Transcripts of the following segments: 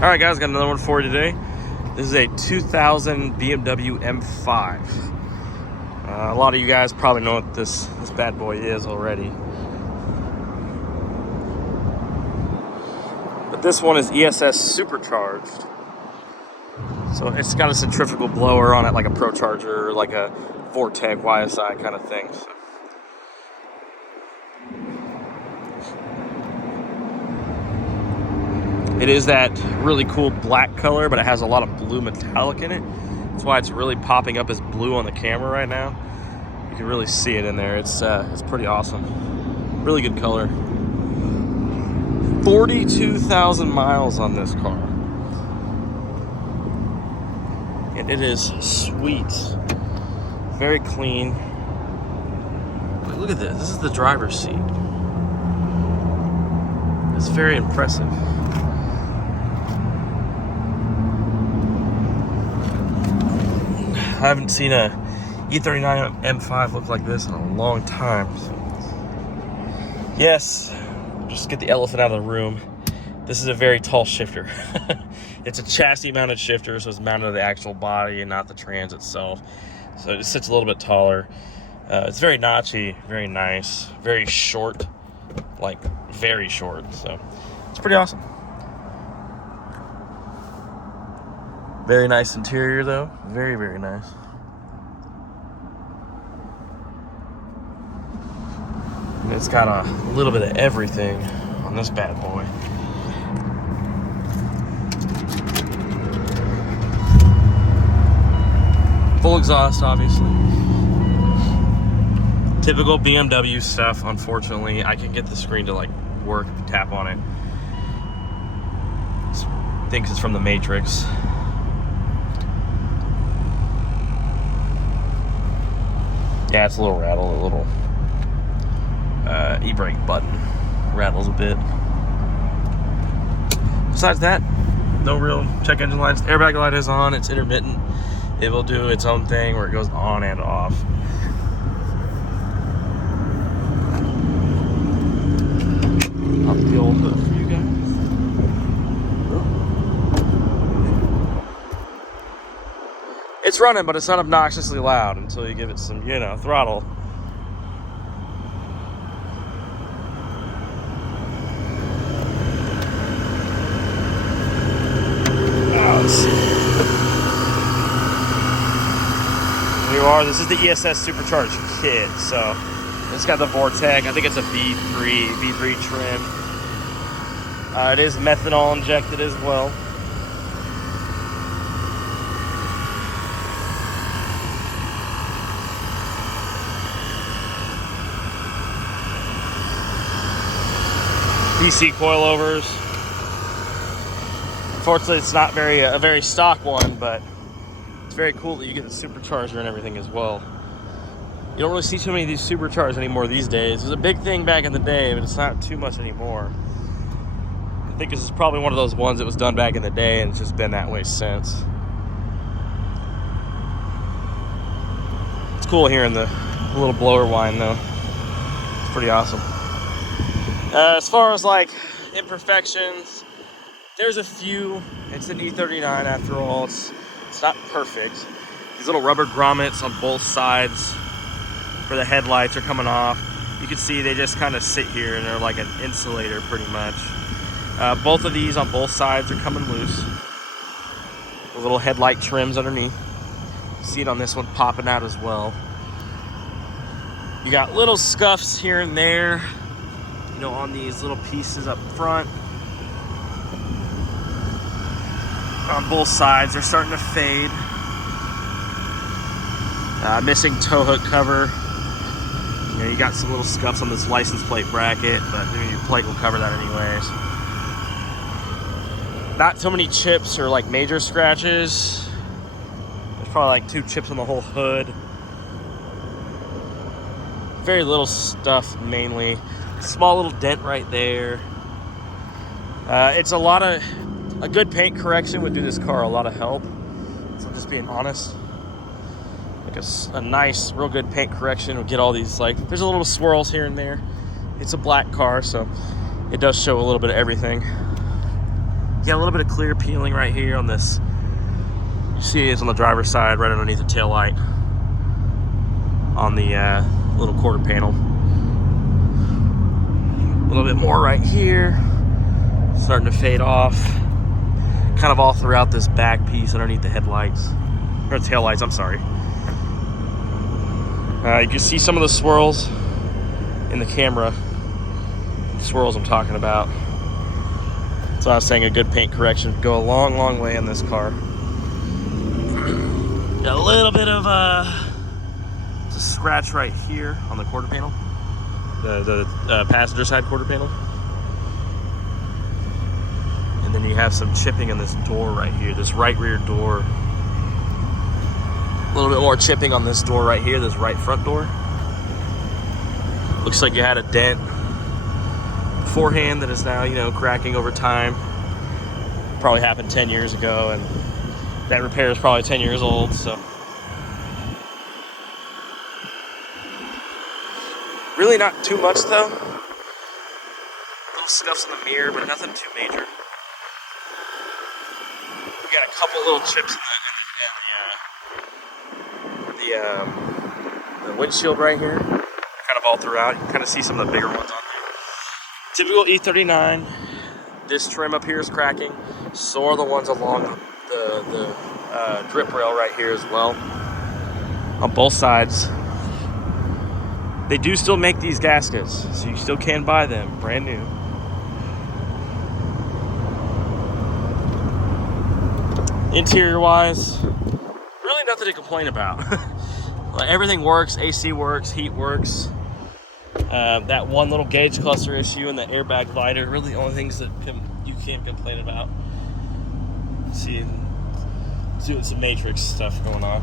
All right, guys, got another one for you today. This is a 2000 BMW M5. A lot of you guys probably know what this bad boy is already. But this one is ESS Supercharged. So it's got a centrifugal blower on it, like a Pro Charger, like a Vortec YSI kind of thing. So. It is that really cool black color, but it has a lot of blue metallic in it. That's why it's really popping up as blue on the camera right now. You can really see it in there. It's pretty awesome. Really good color. 42,000 miles on this car. And it is sweet. Very clean. Look at this. This is the driver's seat. It's very impressive. I haven't seen a E39 M5 look like this in a long time. So. Yes, just get the elephant out of the room. This is a very tall shifter. It's a chassis mounted shifter, so it's mounted to the actual body and not the trans itself. So it sits a little bit taller. It's very notchy, very nice, very short, like very short. So it's pretty awesome. Very nice interior though, very, very nice. And it's got a little bit of everything on this bad boy. Full exhaust, obviously. Typical BMW stuff, unfortunately. I can get the screen to like work if you tap on it. Thinks it's from the Matrix. Yeah, it's a little rattle, a little e-brake button rattles a bit. Besides that, no real check engine lights. Airbag light is on, it's intermittent. It will do its own thing where it goes on and off. Up the old hood for you guys. It's running, but it's not obnoxiously loud until you give it some, throttle. Let's see. There you are. This is the ESS Supercharged kit. So it's got the Vortec. I think it's a V3 trim. It is methanol injected as well. DC coilovers. Unfortunately, it's not a very stock one, but it's very cool that you get the supercharger and everything as well. You don't really see too many of these superchargers anymore these days. It was a big thing back in the day, but it's not too much anymore. I think this is probably one of those ones that was done back in the day, and it's just been that way since. It's cool hearing the little blower whine, though. It's pretty awesome. As far as like imperfections, there's a few. It's an E39 after all. It's not perfect. These little rubber grommets on both sides for the headlights are coming off. You can see they just kind of sit here and they're like an insulator pretty much. Both of these on both sides are coming loose. The little headlight trims underneath. See it on this one popping out as well. You got little scuffs here and there, on these little pieces up front. On both sides, they're starting to fade. Missing tow hook cover. You got some little scuffs on this license plate bracket, but your plate will cover that anyways. Not too many chips or like major scratches. There's probably like 2 chips on the whole hood. Very little stuff mainly. Small little dent right there. It's a good paint correction would do this car a lot of help. So I'm just being honest. Like a nice, real good paint correction would get all these, there's a little swirls here and there. It's a black car, so it does show a little bit of everything. You got a little bit of clear peeling right here on this. You see it's on the driver's side, right underneath the tail light, on the little quarter panel. A little bit more right here, starting to fade off. Kind of all throughout this back piece underneath the headlights, or tail lights, I'm sorry. You can see some of the swirls in the camera. The swirls I'm talking about. So I was saying a good paint correction would go a long, long way on this car. Got a little bit of a scratch right here on the quarter panel, the passenger side quarter panel. And then you have some chipping in this door right here, this right rear door. A little bit more chipping on this door right here, this right front door. Looks like you had a dent beforehand that is now, you know, cracking over time. Probably happened 10 years ago, and that repair is probably 10 years old, so. Really not too much though. Little scuffs in the mirror, but nothing too major. We got a couple little chips in the windshield right here, kind of all throughout. You can kind of see some of the bigger ones on there. Typical E39. This trim up here is cracking. So are the ones along the drip rail right here as well. On both sides. They do still make these gaskets, so you still can buy them, brand new. Interior wise, really nothing to complain about. Everything works, AC works, heat works. That one little gauge cluster issue and the airbag lighter, really the only things that you can complain about. See, doing some matrix stuff going on.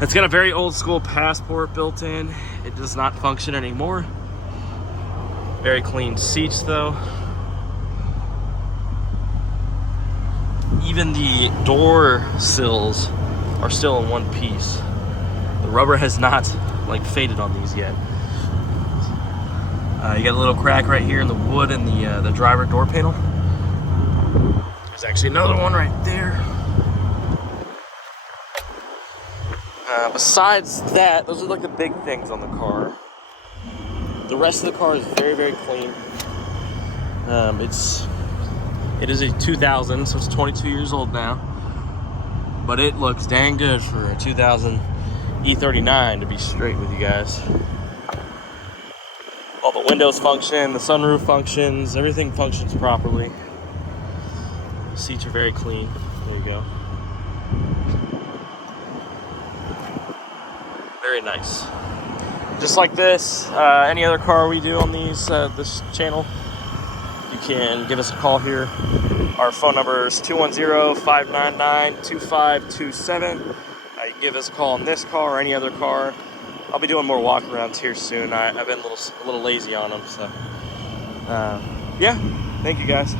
It's got a very old school passport built in. It does not function anymore. Very clean seats though. Even the door sills are still in one piece. The rubber has not like faded on these yet. You got a little crack right here in the wood and the driver door panel. There's actually another one right there. Besides that, those are like the big things on the car. The rest of the car is very, very clean. It is a 2000, so it's 22 years old now. But it looks dang good for a 2000 E39, to be straight with you guys. All the windows function, the sunroof functions, everything functions properly. The seats are very clean. There you go. Very nice. Just like this, any other car we do on these this channel, you can give us a call here. Our phone number is 210-599-2527. You can give us a call on this car or any other car. I'll be doing more walk-arounds here soon. I've been a little lazy on them, so yeah. Thank you guys.